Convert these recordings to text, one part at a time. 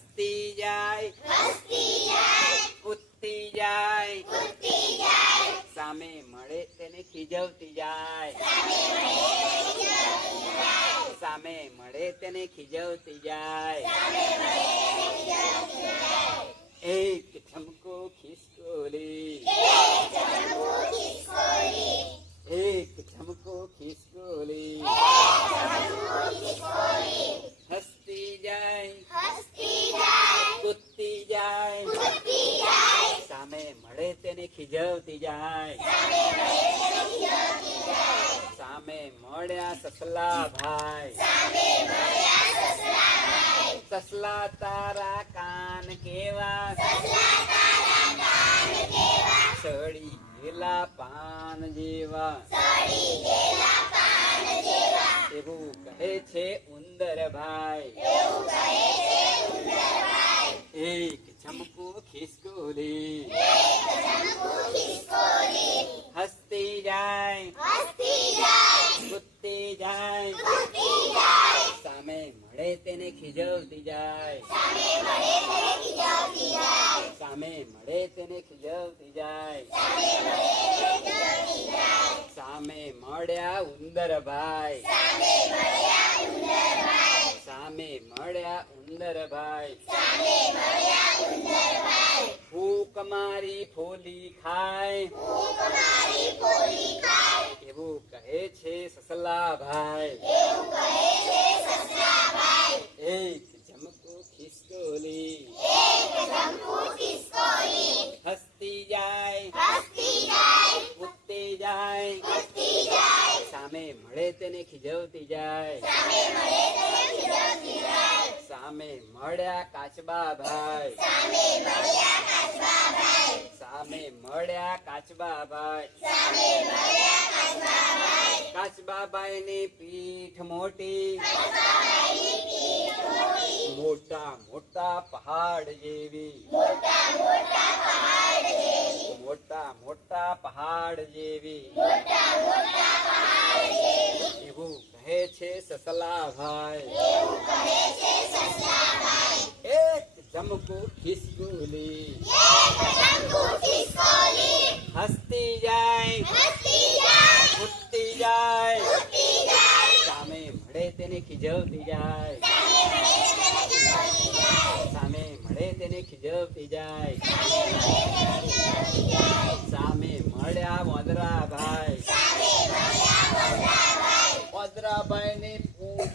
बस्ती जाए बस्ती जाए उत्ती जाए उत्ती जाए सामे मड़े तेने खिजवती जाए सामे मड़े तेने खिजवती जाए सामे मड़े तेने खिजवती जाए सामे मड़े तेने खिजवती जाए एक चमको खिसकोली एक चमको खिसकोली મળે તેને ખીજવતી જાય સામે મળ્યા સસલા ભાઈ સસલા તારા કાન કેવા સડી ગયેલા પાન જેવા એવું કહે છે ઉંદર ભાઈ એક ચમકુ ખિસકોલી હસતી જાય કૂદતી જાય સામે મળે તેને ખીજવતી જાય સામે મળે તેને ખીજવતી જાય સામે મળ્યા ઉંદર ભાઈ સામે મળ્યા ઉંદર ભાઈ ફૂક મારી ફોલી ખાય એવું કહે છે સસલા ભાઈ એક સામે મળે તેને ખીજવતી જાય સામે મળ્યા કાચબા ભાઈ સામે મળ્યા કાચબા ભાઈ કાચબા ભાઈ ની પીઠ મોટી મોટા મોટા પહાડ જેવી મોટા મોટા પહાડ જેવી એવું કહે છે સસલા ભાઈ એક ચમકુ ખિસકોલી હસતી જાય ઉઠતી જાય સામે મળે તેને ખીજવતી જાય સામે મળે તેને ખીજવતી જાય સામે મળ્યા વદરા ભાઈ વદરા ભાઈ ની પૂંછ મોટી વદરા ભાઈ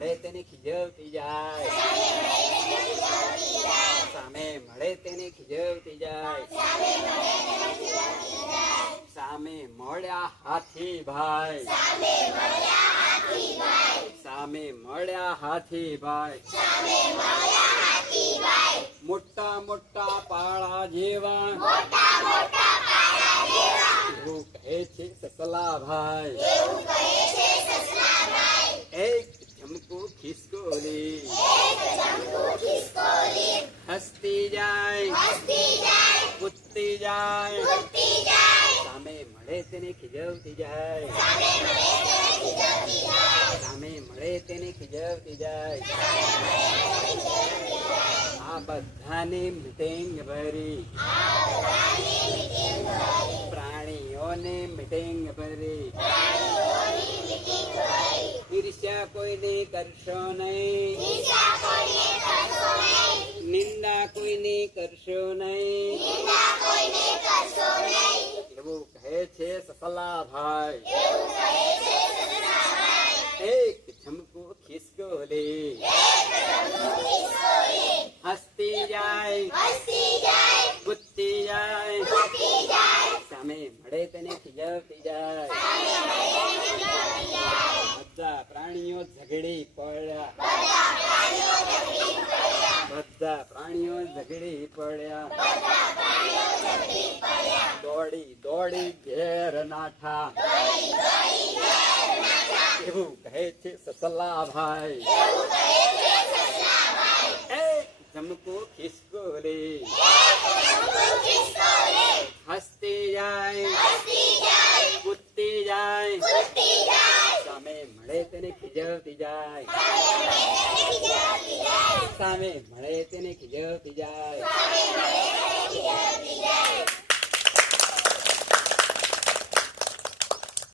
મળે તેને ખીજવતી જાય સામે મળે તેને ખીજવતી જાય સામે મળ્યા હાથી ભાઈ સામે મળ્યા હાથી ભાઈ મોટા મોટા પાળા જેવા એવું કહે છે સસલા ભાઈ એક ચમકુ ખિસકોલી હસતી જાય કૂદતી જાય સામે મળે તેને ખીજવતી જાય સામે મળે તેને ખીજવતી જાય આ બધાની મિટિંગ ભરી પ્રાણીઓને મિટિંગ ભરી ઈર્ષ્યા કોઈને કરશો નહીં નિંદા કોઈની કરશો નહીં એવું કહે છે સસલા ભાઈ એક ચમકુ ખિસકોલી હસતી પ્રાણીઓ ઝઘડી પડ્યા. બધા પ્રાણીઓ ઝઘડી પડ્યા. દોડી દોડી ઘેર નાઠા એવું કહે છે સસલા ભાઈ જમકું ખિસકોલે હસતી જાય. જાય. સામે મળે તેને ખીજવતી જાય. સામે મળે તેને ખીજવતી જાય.